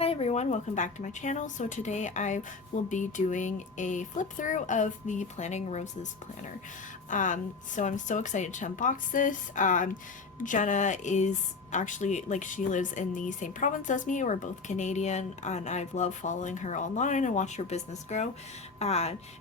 Hi everyone, welcome back to my channel. So today I will be doing a flip through of the Planning Roses planner. So I'm so excited to unbox this. Jenna is actually, she lives in the same province as me. We're both Canadian, and I've loved following her online and watched her business grow.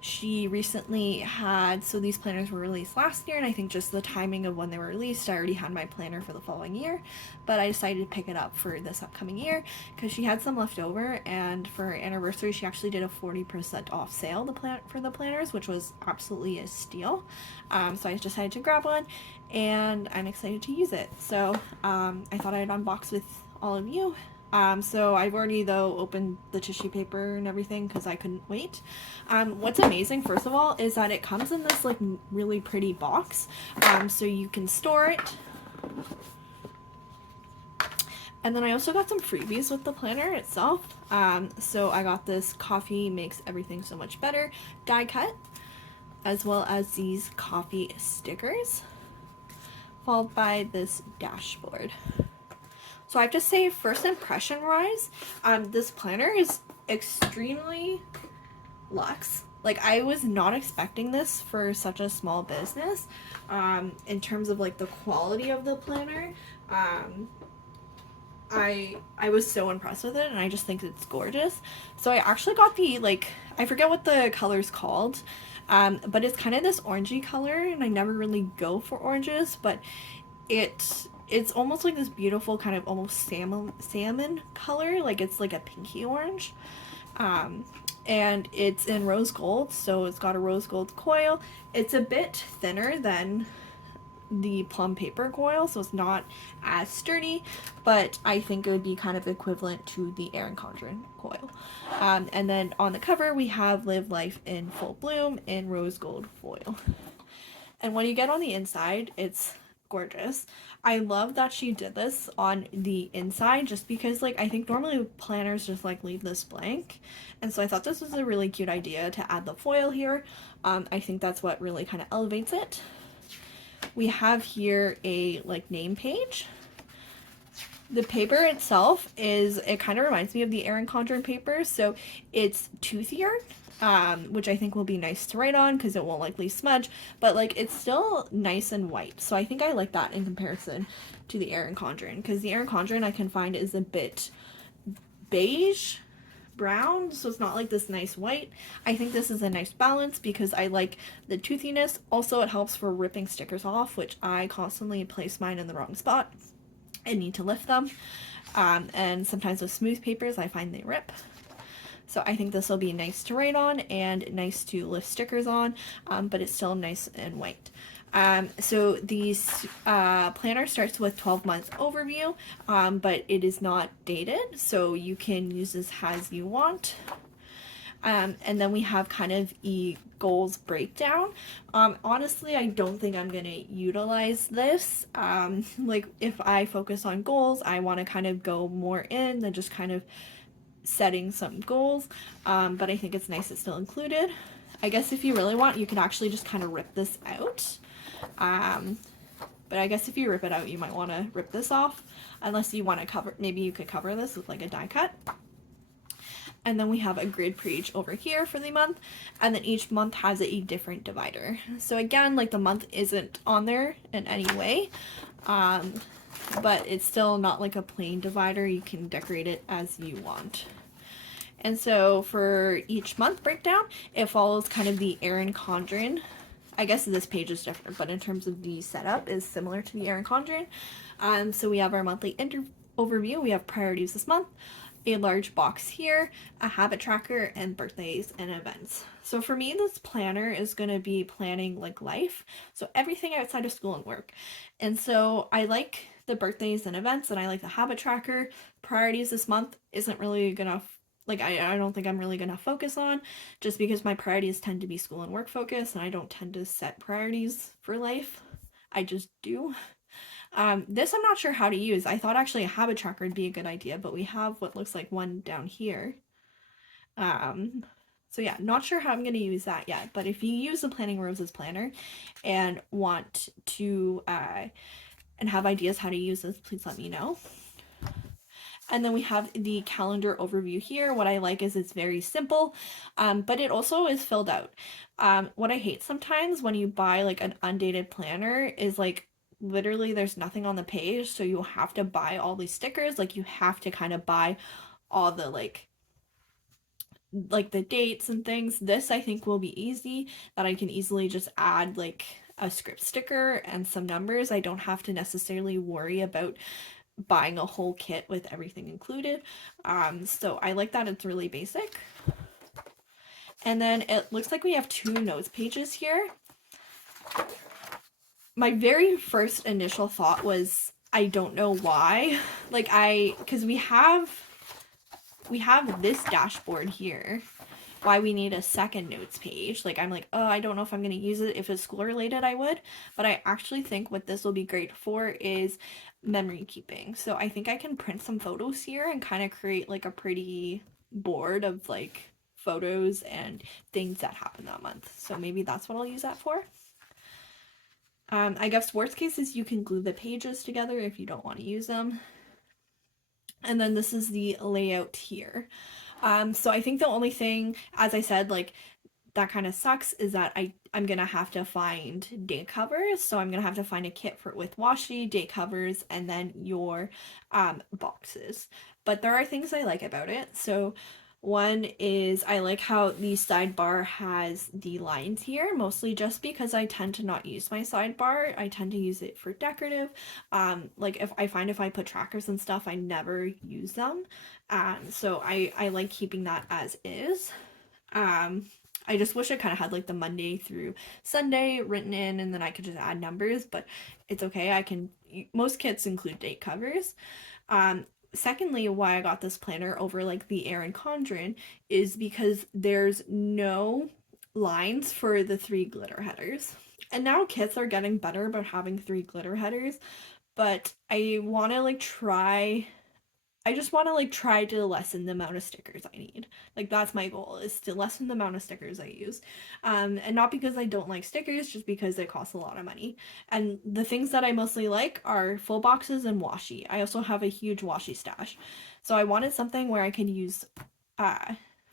She recently had, so these planners were released last year, and I think just the timing of when they were released, I already had my planner for the following year, but I decided to pick it up for this upcoming year because she had some left over, and for her anniversary she actually did a 40% off sale for the planners, which was absolutely a steal. So I decided to grab one, and I'm excited to use it. So I thought I'd unbox with all of you. So I've already, though, opened the tissue paper and everything because I couldn't wait. What's amazing, first of all, is that it comes in this really pretty box, so you can store it. And then I also got some freebies with the planner itself. So I got this Coffee Makes Everything So Much Better die cut, as well as these coffee stickers, followed by this dashboard. So I have to say, first impression wise, this planner is extremely luxe. Like, I was not expecting this for such a small business. In terms of the quality of the planner, I was so impressed with it, and I just think it's gorgeous. So I actually got the I forget what the color's called, but it's kind of this orangey color, and I never really go for oranges, but it's almost like this beautiful kind of almost salmon color, like it's like a pinky orange. And it's in rose gold, so it's got a rose gold coil. It's a bit thinner than the plum paper coil, so it's not as sturdy, but I think it would be kind of equivalent to the Erin Condren coil. And then on the cover we have Live Life in Full Bloom in rose gold foil. And when you get on the inside, it's gorgeous. I love that she did this on the inside, just because I think normally planners just leave this blank, and so I thought this was a really cute idea to add the foil here. I think that's what really kind of elevates it. We have here a name page. The paper itself it kind of reminds me of the Erin Condren paper, so it's toothier, which I think will be nice to write on because it won't likely smudge, but it's still nice and white. So I think I like that in comparison to the Erin Condren, because the Erin Condren I can find is a bit beige brown, so it's not this nice white. I think this is a nice balance because I like the toothiness. Also, it helps for ripping stickers off, which I constantly place mine in the wrong spot and need to lift them. And sometimes with smooth papers I find they rip. So I think this will be nice to write on and nice to lift stickers on, but it's still nice and white. So these planner starts with 12-month overview, but it is not dated, so you can use this as you want. And then we have kind of a goals breakdown. Honestly, I don't think I'm gonna utilize this. If I focus on goals, I want to kind of go more in than just kind of setting some goals. But I think it's nice it's still included. I guess if you really want, you can actually just kind of rip this out. But I guess if you rip it out, you might want to rip this off, unless you want to cover, maybe you could cover this with a die cut. And then we have a grid page over here for the month, and then each month has a different divider. So again, the month isn't on there in any way, but it's still not a plain divider. You can decorate it as you want. And so for each month breakdown, it follows kind of the Erin Condren. I guess this page is different, but in terms of the setup is similar to the Erin Condren. So we have our monthly overview. We have priorities this month, a large box here, a habit tracker, and birthdays and events. So for me, this planner is going to be planning life, so everything outside of school and work. And so I like the birthdays and events, and I like the habit tracker. Priorities this month isn't really gonna I don't think I'm really gonna focus on, just because my priorities tend to be school and work focused, and I don't tend to set priorities for life. I just do. This I'm not sure how to use. I thought actually a habit tracker would be a good idea, but we have what looks like one down here. So yeah, not sure how I'm going to use that yet, but if you use the Planning Roses planner and want to and have ideas how to use this, please let me know. And then we have the calendar overview here. What I like is it's very simple, but it also is filled out. What I hate sometimes when you buy like an undated planner is like literally there's nothing on the page, so you have to buy all these stickers. Like you have to kind of buy all the like the dates and things. This I think will be easy, that I can easily just add like a script sticker and some numbers. I don't have to necessarily worry about buying a whole kit with everything included. So I like that it's really basic. And then it looks like we have 2 notes pages here. My very first initial thought was, I don't know why. Like because we have this dashboard here. Why we need a second notes page. Like I'm like, oh, I don't know if I'm going to use it. If it's school related, I would. But I actually think what this will be great for is memory keeping. So I think I can print some photos here and kind of create like a pretty board of like photos and things that happened that month. So maybe that's what I'll use that for. I guess worst case is you can glue the pages together if you don't want to use them. And then this is the layout here. So I think the only thing, as I said, like that kind of sucks, is that I'm gonna have to find date covers. So I'm gonna have to find a kit with washi, date covers, and then your boxes. But there are things I like about it. So one is I like how the sidebar has the lines here, mostly just because I tend to not use my sidebar. I tend to use it for decorative. Like if I put trackers and stuff, I never use them. So I like keeping that as is. I just wish I kind of had like the Monday through Sunday written in, and then I could just add numbers, but it's okay. Most kits include date covers. Secondly, why I got this planner over like the Erin Condren is because there's no lines for the 3 glitter headers. And now kits are getting better about having 3 glitter headers, but I want to like try to lessen the amount of stickers I need. Like that's my goal, is to lessen the amount of stickers I use. And not because I don't like stickers, just because it costs a lot of money. And the things that I mostly like are full boxes and washi. I also have a huge washi stash. So I wanted something where I could use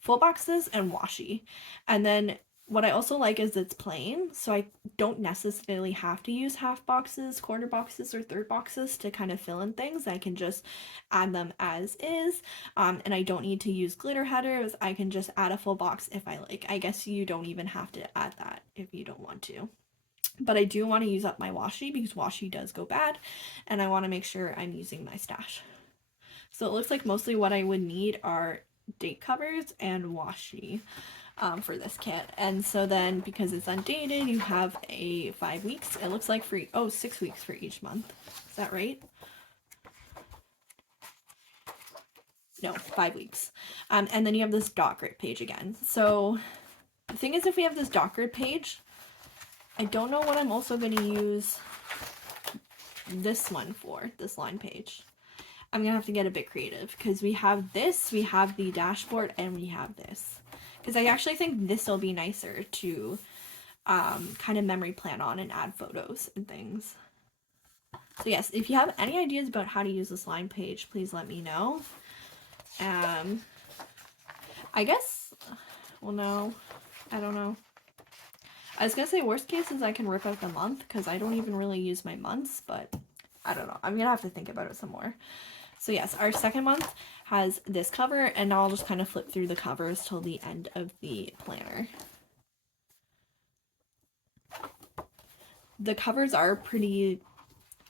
full boxes and washi. And then what I also like is it's plain, so I don't necessarily have to use half boxes, quarter boxes, or third boxes to kind of fill in things. I can just add them as is, and I don't need to use glitter headers. I can just add a full box if I like. I guess you don't even have to add that if you don't want to. But I do want to use up my washi because washi does go bad, and I want to make sure I'm using my stash. So it looks like mostly what I would need are date covers and washi. For this kit. And so then because it's undated, you have a 5 weeks. It looks like 6 weeks for each month. Is that right? No, 5 weeks. And then you have this dot grid page again. So the thing is, if we have this dot grid page, I don't know what I'm also going to use this one for, this line page. I'm going to have to get a bit creative because we have this, we have the dashboard, and we have this. Because I actually think this will be nicer to kind of memory plan on and add photos and things. So yes, if you have any ideas about how to use this line page, please let me know. I guess, well, no, I don't know. I was gonna say worst case is I can rip out the month because I don't even really use my months, but I don't know. I'm gonna have to think about it some more. So yes, our second month has this cover, and now I'll just kind of flip through the covers till the end of the planner. The covers are pretty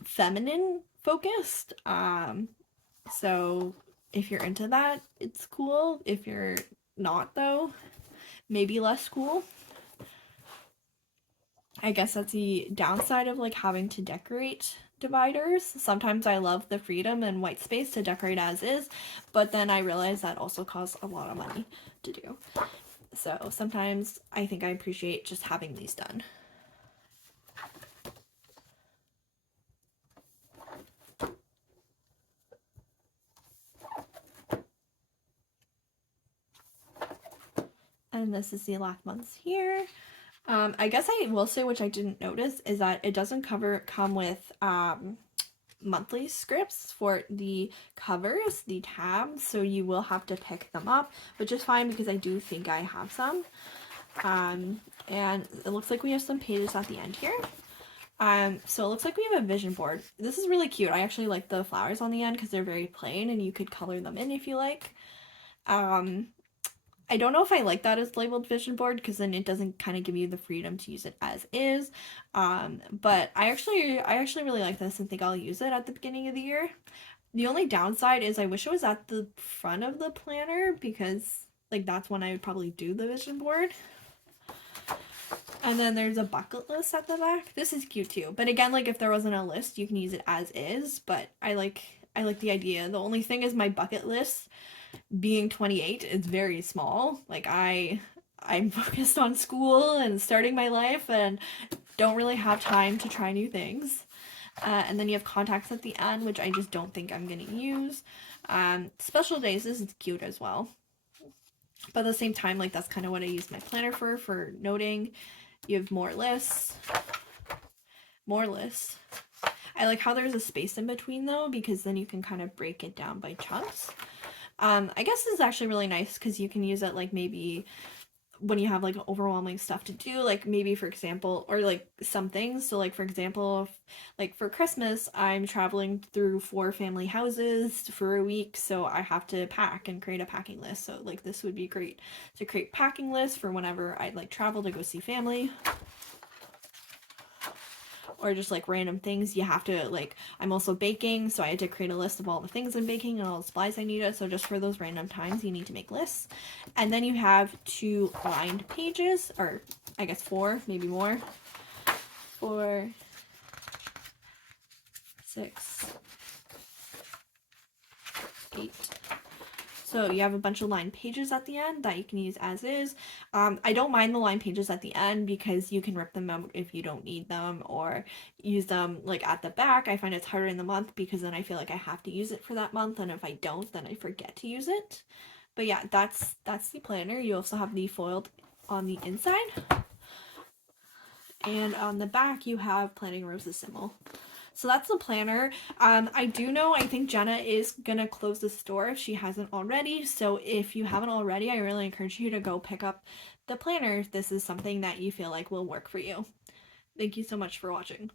feminine focused, so if you're into that, it's cool. If you're not, though, maybe less cool. I guess that's the downside of like having to decorate dividers. Sometimes I love the freedom and white space to decorate as is, but then I realize that also costs a lot of money to do. So sometimes I think I appreciate just having these done. And this is the last month's here. I guess I will say, which I didn't notice, is that it doesn't come with monthly scripts for the covers, the tabs, so you will have to pick them up, which is fine because I do think I have some. And it looks like we have some pages at the end here. So it looks like we have a vision board. This is really cute. I actually like the flowers on the end because they're very plain and you could color them in if you like. I don't know if I like that as labeled vision board because then it doesn't kind of give you the freedom to use it as is. But I actually really like this and think I'll use it at the beginning of the year. The only downside is I wish it was at the front of the planner because like that's when I would probably do the vision board. And then there's a bucket list at the back. This is cute too. But again, like if there wasn't a list, you can use it as is, but I like the idea. The only thing is my bucket list being 28 is very small. Like I'm focused on school and starting my life and don't really have time to try new things. And then you have contacts at the end, which I just don't think I'm gonna use. Special days, this is cute as well. But at the same time, like that's kind of what I use my planner for noting. You have more lists. More lists. I like how there's a space in between though, because then you can kind of break it down by chunks. I guess this is actually really nice because you can use it like maybe when you have like overwhelming stuff to do, like maybe for example, or like some things. So like for example, if, like for Christmas, I'm traveling through 4 family houses for a week, so I have to pack and create a packing list. So like this would be great to create packing lists for whenever I'd like travel to go see family. Or just like random things you have to like. I'm also baking, so I had to create a list of all the things I'm baking and all the supplies I needed. So just for those random times you need to make lists. And then you have 2 lined pages, or I guess 4, maybe more. 4, 6, 8. So you have a bunch of lined pages at the end that you can use as is. I don't mind the lined pages at the end because you can rip them out if you don't need them or use them like at the back. I find it's harder in the month because then I feel like I have to use it for that month, and if I don't, then I forget to use it. But yeah, that's the planner. You also have the foiled on the inside. And on the back you have Planning Rose's symbol. So that's the planner. I do know, I think Jenna is gonna close the store if she hasn't already. So if you haven't already, I really encourage you to go pick up the planner if this is something that you feel like will work for you. Thank you so much for watching.